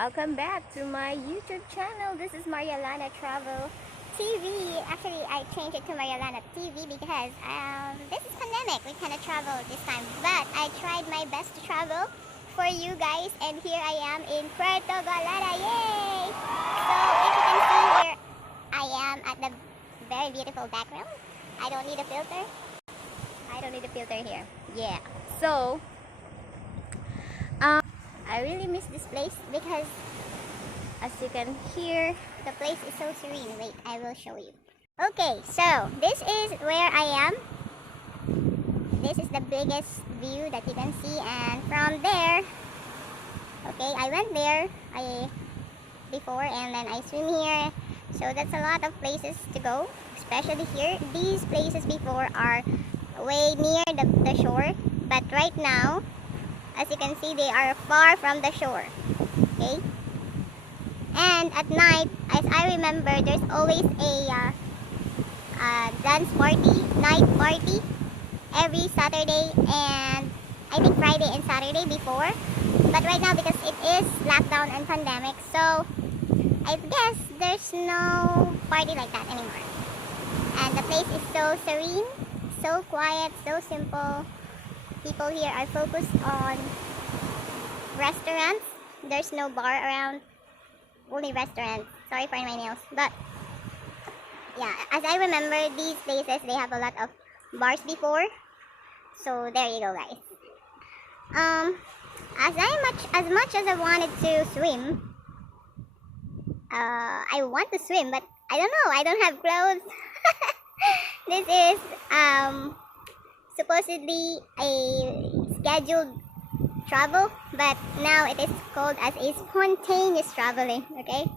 Welcome back to my YouTube channel. This is Lana Travel TV. Actually, I changed it to Lana TV because this is pandemic. We cannot travel this time. But I tried my best to travel for you guys. And here I am in Puerto Galera. Yay! So if you can see here, I am at the very beautiful background. I don't need a filter. I don't need a filter here. Yeah. So I really miss this place because as you can hear, the place is so serene. Wait, I will show you. Okay, so this is where I am. This is the biggest view that you can see, and from there, okay, I went there before and then I swim here. So that's a lot of places to go, especially here. These places before are way near the shore, but right now, as you can see, they are far from the shore. Okay, and at night, as I remember, there's always a dance party, night party, every Saturday and I think Friday and Saturday before. But right now, because it is lockdown and pandemic, so I guess there's no party like that anymore. And the place is so serene, so quiet, so simple. People here are focused on restaurants. There's no bar around, only restaurants. Sorry for my nails. But yeah, as I remember, these places, they have a lot of bars before. So there you go, guys. As much as I wanted to swim, I want to swim, but I don't know. I don't have clothes. This is supposedly a scheduled travel, but now it is called as a spontaneous traveling. Okay.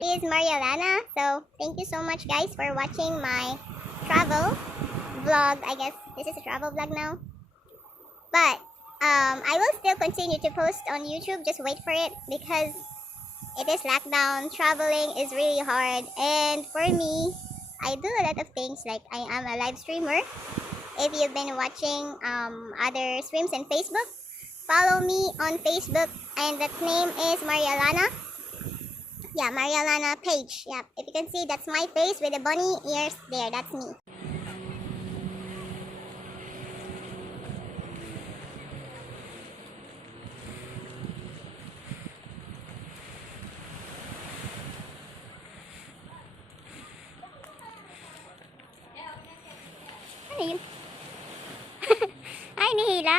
This is Lana. So thank you so much, guys, for watching my travel vlog. I guess this is a travel vlog now, but I will still continue to post on YouTube. Just wait for it because it is lockdown. Traveling is really hard, and for me, I do a lot of things. Like I am a live streamer. If you've been watching other streams on Facebook, follow me on Facebook, and that name is Lana. Yeah, Lana page. Yeah, if you can see, that's my face with the bunny ears there. That's me. Ano yun? Ay, nihila.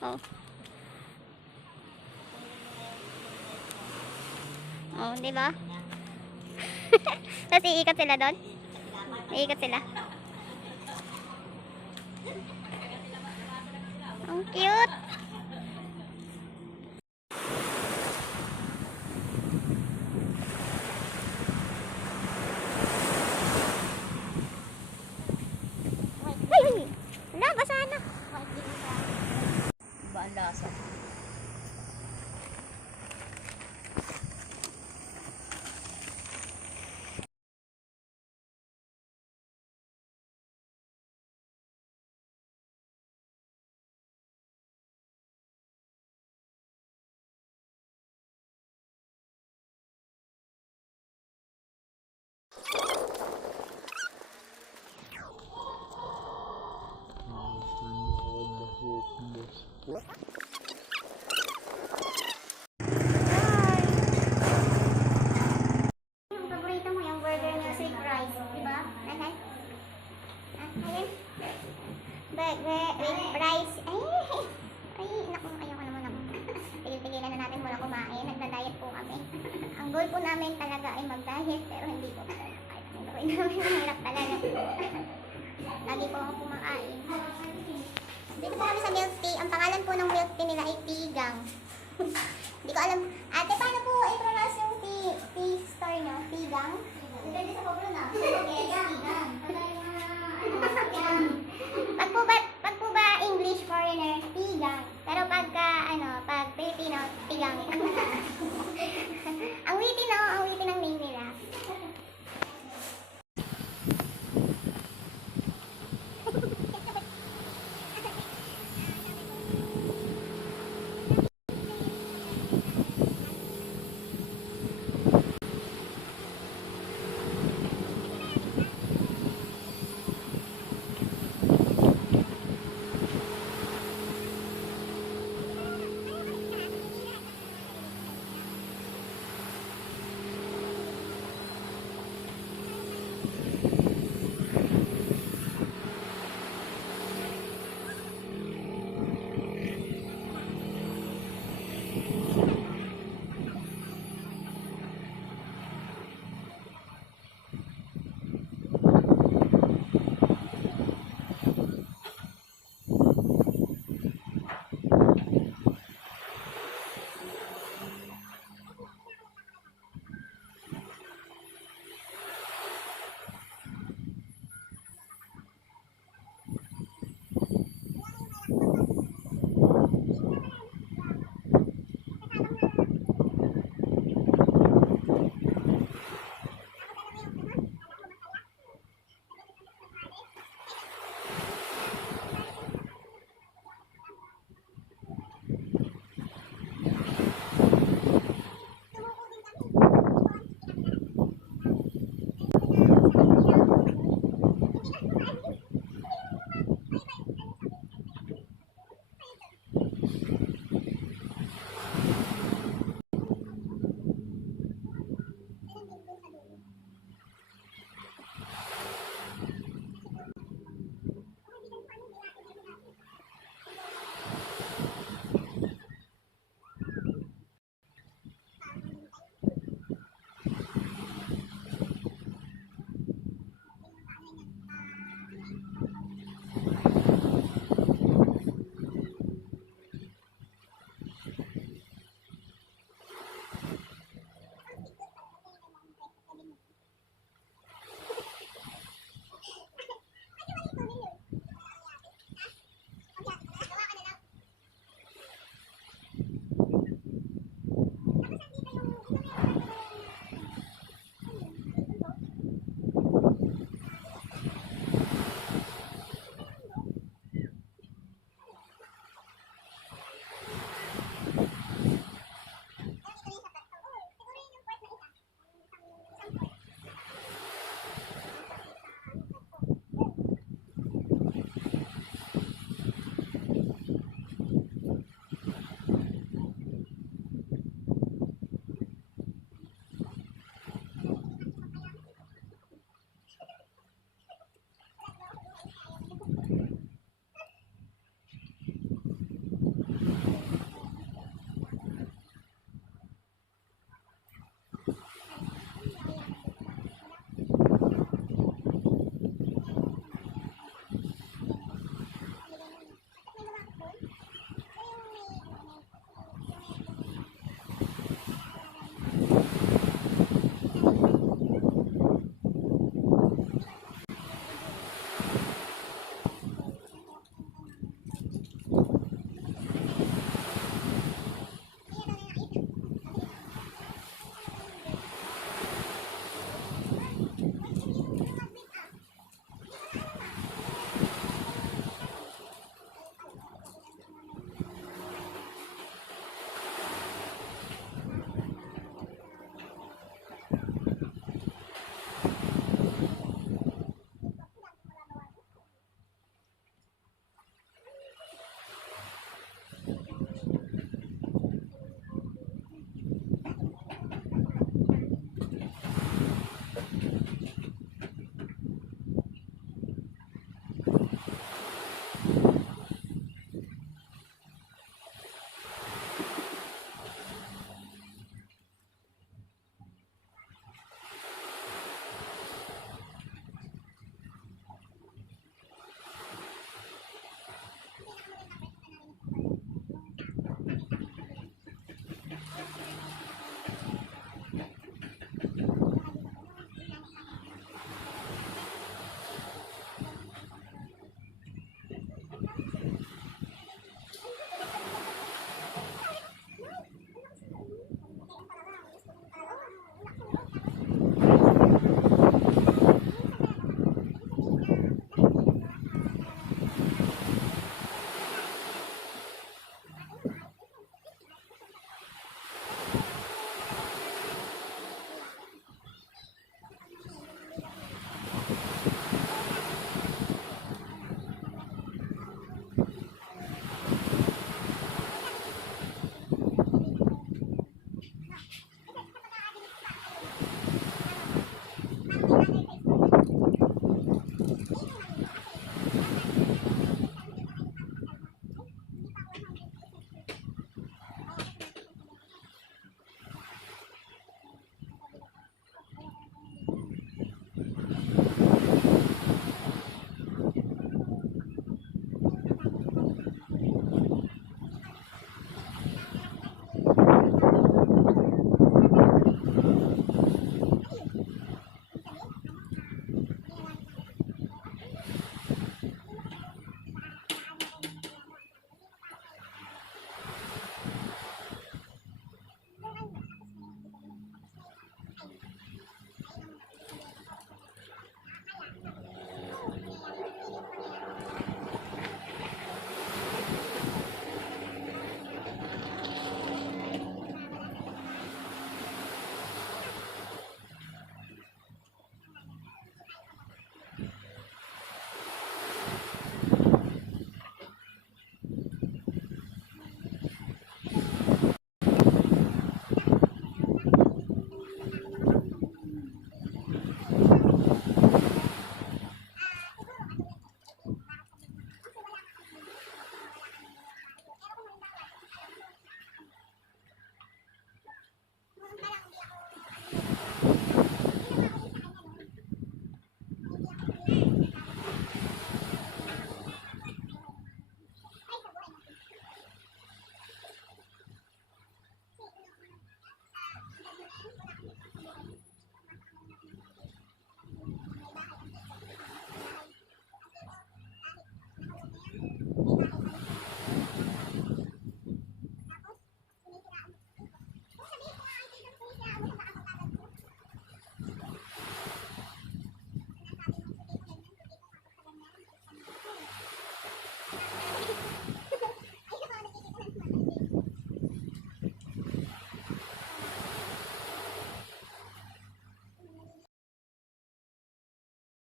Oh. Oh, di ba? Tapos iikot sila doon. Iikot sila. Ang cute. Ay! Wala, basa na. Iba ang lasa. Yung paborito mo yung burger niya, sweet rice, di ba? Ayan. Ayan. Burger with rice. Ay, naku, ayoko naman ako. Tigil-tigilan na natin muna kumain. Nagda-diet po kami. Ang goal po namin talaga ay mag-diet, pero hindi po talaga. Kahit ang gawin namin, mahirap talaga. Lagi po ako kumakain. Dito po kami sa milk tea. Ang pangalan po ng milk tea nila ay tigang. Hindi ko alam. Ate, paano po i-pronounce yung tea store nyo? Tigang? Depende sa pablo na. Okay.